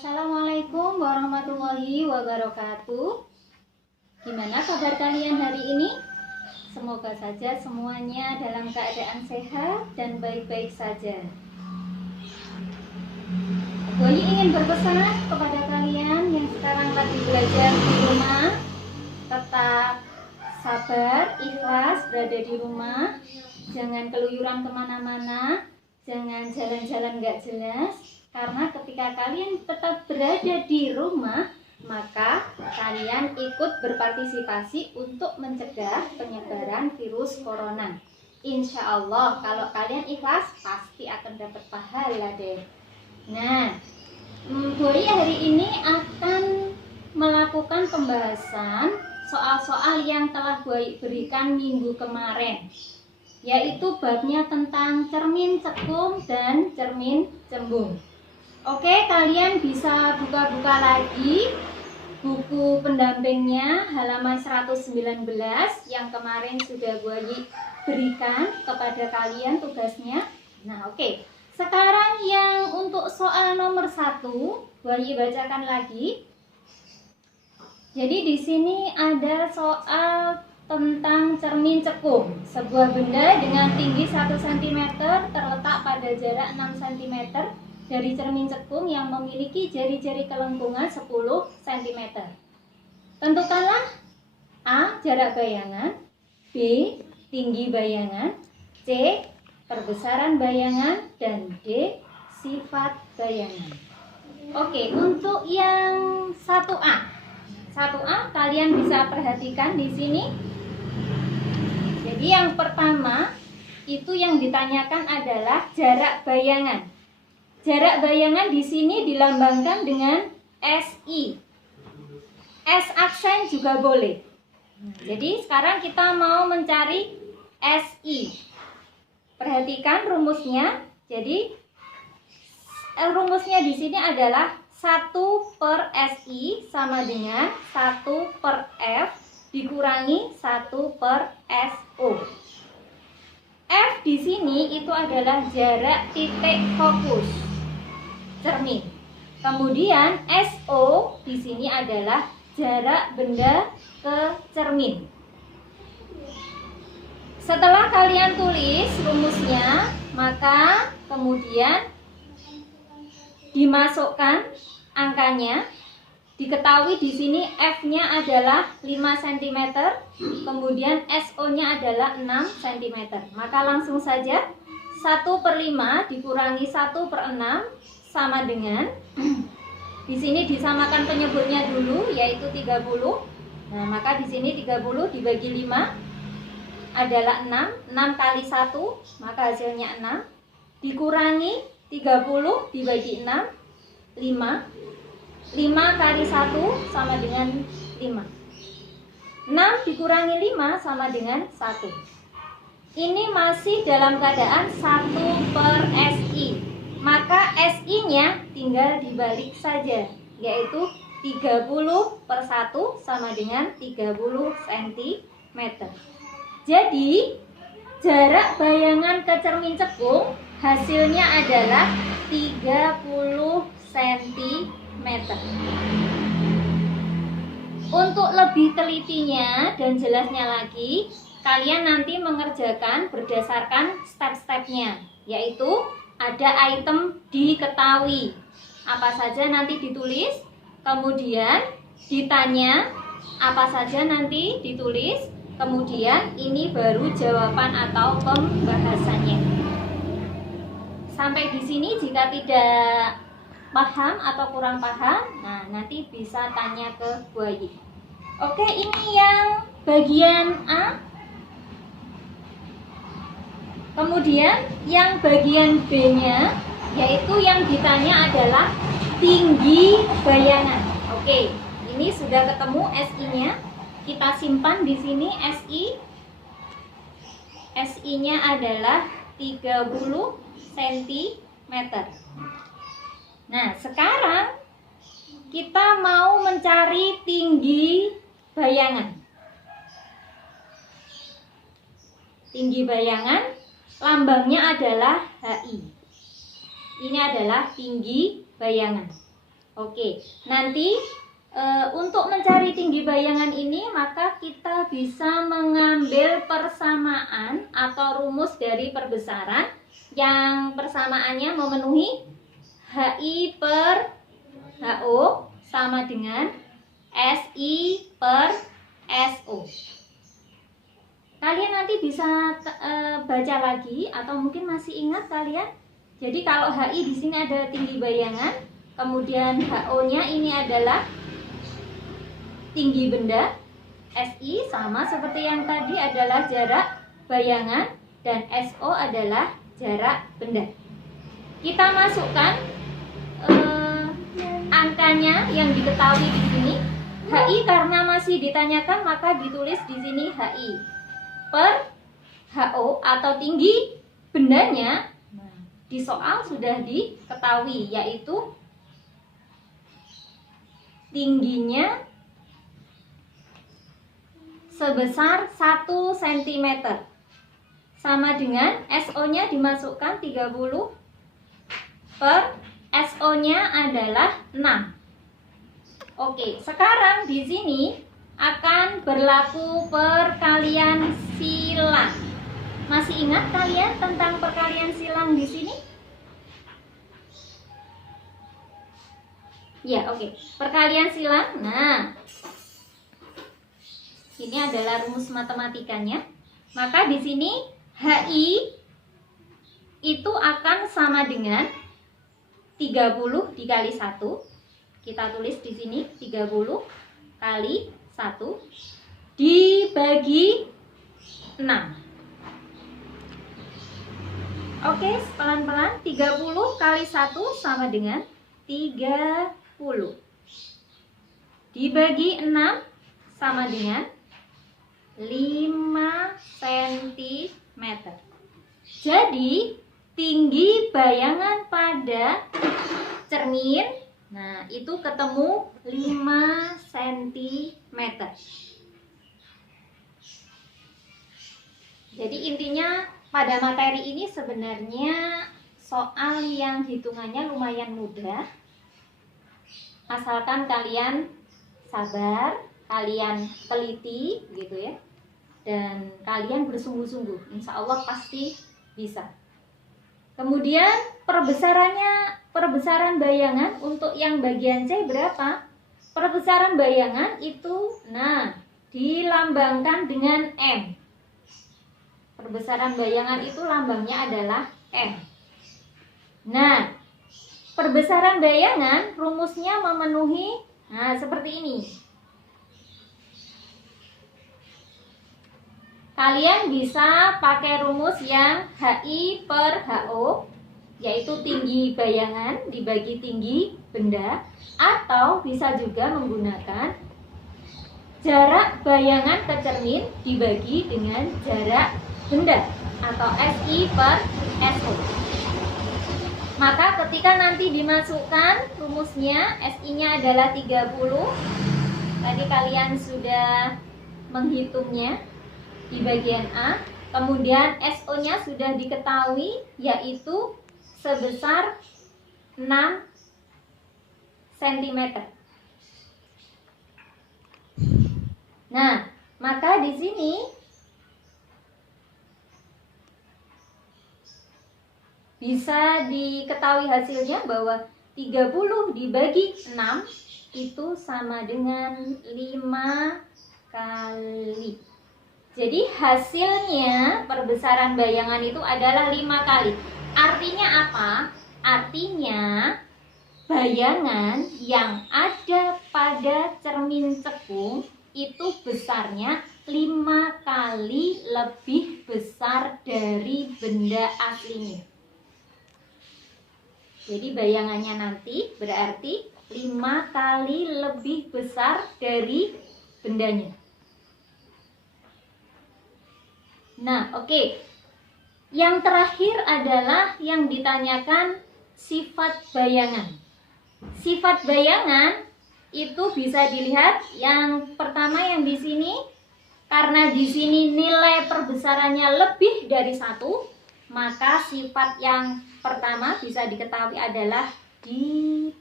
Assalamualaikum warahmatullahi wabarakatuh. Gimana kabar kalian hari ini? Semoga saja semuanya dalam keadaan sehat dan baik-baik saja. Boy ingin berpesan kepada kalian yang sekarang lagi belajar di rumah, tetap sabar, ikhlas berada di rumah, jangan keluyuran kemana-mana, jangan jalan-jalan gak jelas. Karena ketika kalian tetap berada di rumah, maka kalian ikut berpartisipasi untuk mencegah penyebaran virus corona. Insya Allah kalau kalian ikhlas pasti akan dapat pahala deh. Nah, Boy hari ini akan melakukan pembahasan soal-soal yang telah Boy berikan minggu kemarin, yaitu babnya tentang cermin cekung dan cermin cembung. Oke, kalian bisa buka-buka lagi buku pendampingnya halaman 119 yang kemarin sudah gue berikan kepada kalian tugasnya. Nah, oke. Sekarang yang untuk soal nomor 1, gue bacakan lagi. Jadi di sini ada soal tentang cermin cekung. Sebuah benda dengan tinggi 1 cm terletak pada jarak 6 cm dari cermin cekung yang memiliki jari-jari kelengkungan 10 cm. Tentukanlah A. Jarak bayangan, B. Tinggi bayangan, C. Perbesaran bayangan, dan D. Sifat bayangan. Oke, untuk yang 1A. 1A kalian bisa perhatikan di sini. Jadi yang pertama itu yang ditanyakan adalah jarak bayangan. Jarak bayangan di sini dilambangkan dengan SI. S aksen juga boleh. Jadi sekarang kita mau mencari SI. Perhatikan rumusnya. Jadi rumusnya di sini adalah 1 per SI sama dengan 1 per F dikurangi 1 per SO. F di sini itu adalah jarak titik fokus cermin. Kemudian SO di sini adalah jarak benda ke cermin. Setelah kalian tulis rumusnya, maka kemudian dimasukkan angkanya. Diketahui di sini F-nya adalah 5 cm, kemudian SO-nya adalah 6 cm. Maka langsung saja 1 per 5 dikurangi 1 per 6 sama dengan, di sini disamakan penyebutnya dulu, yaitu 30. Nah, maka di sini 30 dibagi 5 adalah 6. 6 kali 1, maka hasilnya 6. Dikurangi 30 dibagi 6, 5. 5 kali 1 sama dengan 5. 6 dikurangi 5 sama dengan 1. Ini masih dalam keadaan 1 per SI. Maka SI-nya tinggal dibalik saja, yaitu 30 per 1 sama dengan 30 cm. Jadi jarak bayangan ke cermin cekung hasilnya adalah 30 cm. Untuk lebih telitinya dan jelasnya lagi, kalian nanti mengerjakan berdasarkan step-stepnya, yaitu ada item diketahui. Apa saja nanti ditulis, kemudian ditanya apa saja nanti ditulis, kemudian ini baru jawaban atau pembahasannya. Sampai di sini jika tidak paham atau kurang paham, nah nanti bisa tanya ke Boy. Oke, ini yang bagian A. Kemudian yang bagian B-nya, yaitu yang ditanya adalah tinggi bayangan. Oke, ini sudah ketemu SI-nya. Kita simpan di sini SI. SI-nya adalah 30 cm. Nah, sekarang kita mau mencari tinggi bayangan. Tinggi bayangan lambangnya adalah HI. Ini adalah tinggi bayangan. Oke, nanti untuk mencari tinggi bayangan ini maka kita bisa mengambil persamaan atau rumus dari perbesaran yang persamaannya memenuhi HI per HO sama dengan SI per SO. Kalian nanti bisa baca lagi atau mungkin masih ingat kalian. Jadi kalau HI di sini ada tinggi bayangan, kemudian HO-nya ini adalah tinggi benda, SI sama seperti yang tadi adalah jarak bayangan dan SO adalah jarak benda. Kita masukkan angkanya yang diketahui di sini. HI karena masih ditanyakan maka ditulis di sini HI per HO atau tinggi bendanya. Di soal sudah diketahui yaitu tingginya sebesar 1 cm sama dengan SO-nya dimasukkan 30 per SO-nya adalah 6. Oke, sekarang di sini akan berlaku perkalian silang. Masih ingat kalian tentang perkalian silang di sini? Ya, oke. Perkalian silang. Nah, ini adalah rumus matematikanya. Maka di sini HI itu akan sama dengan 30 dikali 1. Kita tulis di sini 30 kali 1 dibagi 6. Oke, pelan-pelan. 30 kali 1 sama dengan 30. Dibagi 6 sama dengan 5 cm. Jadi tinggi bayangan pada cermin, nah itu ketemu 5 cm. Jadi intinya pada materi ini sebenarnya soal yang hitungannya lumayan mudah. Asalkan kalian sabar, kalian teliti gitu ya. Dan kalian bersungguh-sungguh, insya Allah pasti bisa. Kemudian perbesaran bayangan untuk yang bagian C berapa? Perbesaran bayangan itu, nah, dilambangkan dengan M. Perbesaran bayangan itu lambangnya adalah M. Nah, perbesaran bayangan rumusnya memenuhi, nah seperti ini. Kalian bisa pakai rumus yang HI per HO, yaitu tinggi bayangan dibagi tinggi benda, atau bisa juga menggunakan jarak bayangan ke cermin dibagi dengan jarak benda, atau SI per SO. Maka ketika nanti dimasukkan rumusnya, SI-nya adalah 30. Tadi kalian sudah menghitungnya di bagian A. Kemudian SO-nya sudah diketahui, yaitu sebesar 6 cm. Nah, maka di sini bisa diketahui hasilnya bahwa 30 dibagi 6 itu sama dengan 5 kali. Jadi hasilnya perbesaran bayangan itu adalah 5 kali. Artinya apa? Artinya bayangan yang ada pada cermin cekung itu besarnya 5 kali lebih besar dari benda aslinya. Jadi bayangannya nanti berarti 5 kali lebih besar dari bendanya. Nah, oke. Yang terakhir adalah yang ditanyakan sifat bayangan. Sifat bayangan itu bisa dilihat yang pertama yang di sini, karena di sini nilai perbesarannya lebih dari 1, maka sifat yang pertama bisa diketahui adalah ditonjolkan.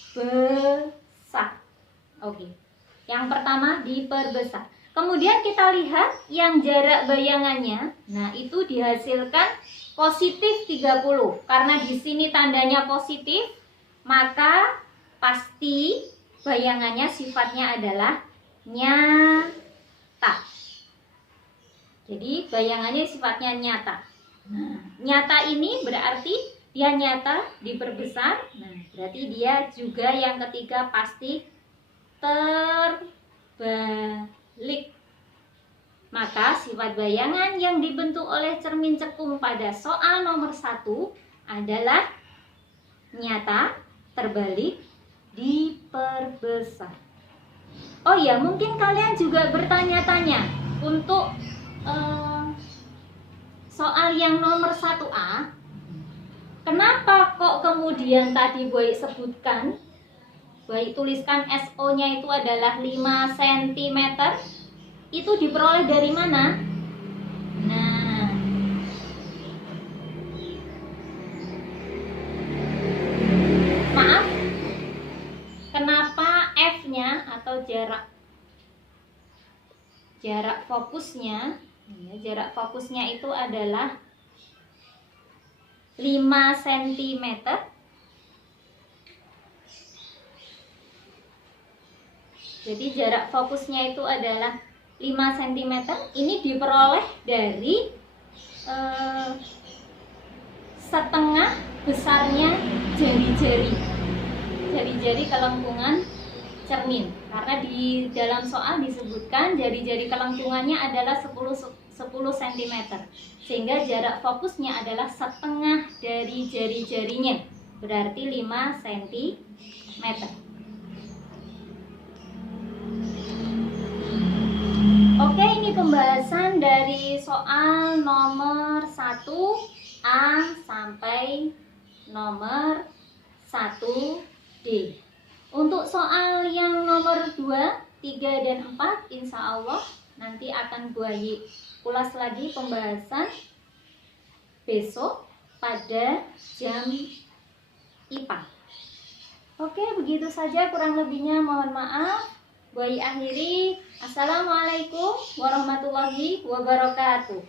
diperbesar. Oke. Yang pertama diperbesar. Kemudian kita lihat yang jarak bayangannya. Nah, itu dihasilkan positif 30. Karena di sini tandanya positif, maka pasti bayangannya sifatnya adalah nyata. Jadi bayangannya sifatnya nyata. Nah, nyata ini berarti dia nyata diperbesar. Nah, berarti dia juga yang ketiga pasti terbalik. Maka sifat bayangan yang dibentuk oleh cermin cekung pada soal nomor 1 adalah nyata, terbalik, diperbesar. Oh ya, mungkin kalian juga bertanya-tanya untuk soal yang nomor 1A, kenapa kok kemudian tadi Boy sebutkan, Boy tuliskan SO-nya itu adalah 5 cm, itu diperoleh dari mana? Nah, maaf, kenapa F-nya atau jarak fokusnya, jarak fokusnya itu adalah 5 cm? Jadi jarak fokusnya itu adalah 5 cm. Ini diperoleh dari setengah besarnya jari-jari kelengkungan cermin. Karena di dalam soal disebutkan jari-jari kelengkungannya adalah 10 cm. Sehingga jarak fokusnya adalah setengah dari jari-jarinya. Berarti 5 cm. Oke, ini pembahasan dari soal nomor 1A sampai nomor 1D. Untuk soal yang nomor 2, 3, dan 4, insya Allah nanti akan Buayi ulas lagi pembahasan besok pada jam IPA. Oke, begitu saja, kurang lebihnya mohon maaf. Buayi akhiri. Assalamualaikum warahmatullahi wabarakatuh.